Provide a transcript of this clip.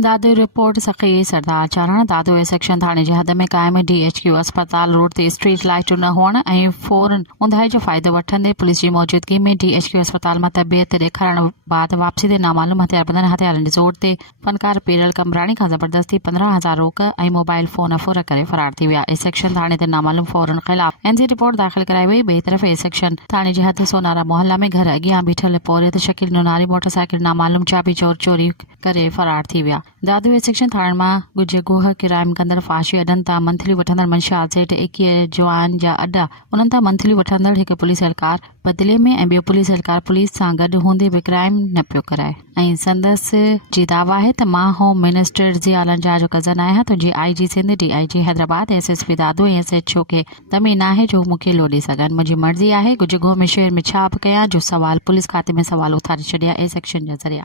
दादो रिपोर्ट सखी सरदार चारण दादो ए सेक्शन थाणे जे हद में क़ाइम DHQ अस्पताल रोड ते स्ट्रीट लाइटूं न हुअण ऐं फ़ौरन उंधाई जो फ़ाइदो वठंदे पुलिस जी मौजूदगी में DHQ अस्पताल मां तबियत ॾेखारण बाद वापसी ते नामालूम हथियारबंद हथियारनि जे ज़ोर ते फनकार पीरल कमराणी खां ज़बरदस्ती 15,000 रोक ऐं मोबाइल फोन फुर करे फरार थी विया। ए सेक्शन थाणे ते नामालूम फ़ौरन ख़िलाफ़ NC रिपोर्ट दाख़िल कराई वई। ॿिए तरफ़ ए सेक्शन थाणे जे हद सोनारा मोहल्ला में घर अॻियां बीठल पौरियत शकील नुनारी मोटरसाइकिल नामालूम चाबी चोरी करे फरार थी विया। दादो ए सेक्शन थाणे मां गुज गोह किराइम कंदड़ फाशी अॾनि तां मंथली वठंदड़ मंशा सेठ 21 जवान जा अड्डा उन्हनि तां मंथली वठंदड़ हिकु पुलिस एहलकार बदिले में ऐं ॿियो पुलिस एहलकार पुलिस सां गॾु हूंदे बि क्राइम न पियो कराए ऐं संदसि जी दावा आहे त मां होम मिनिस्टर ज़ियालन जा जो कज़न आहियां तुंहिंजी IG Sindh DIG Hyderabad SSP दादो ऐं SHO खे तमी न आहे जो मूंखे लोॾे सघनि। मुंहिंजी मर्ज़ी आहे गुज गोह में शहर में छा बि कयां जो सवाल पुलिस खाते में सवाल उथारे छॾिया ए सेक्शन जे ज़रिया।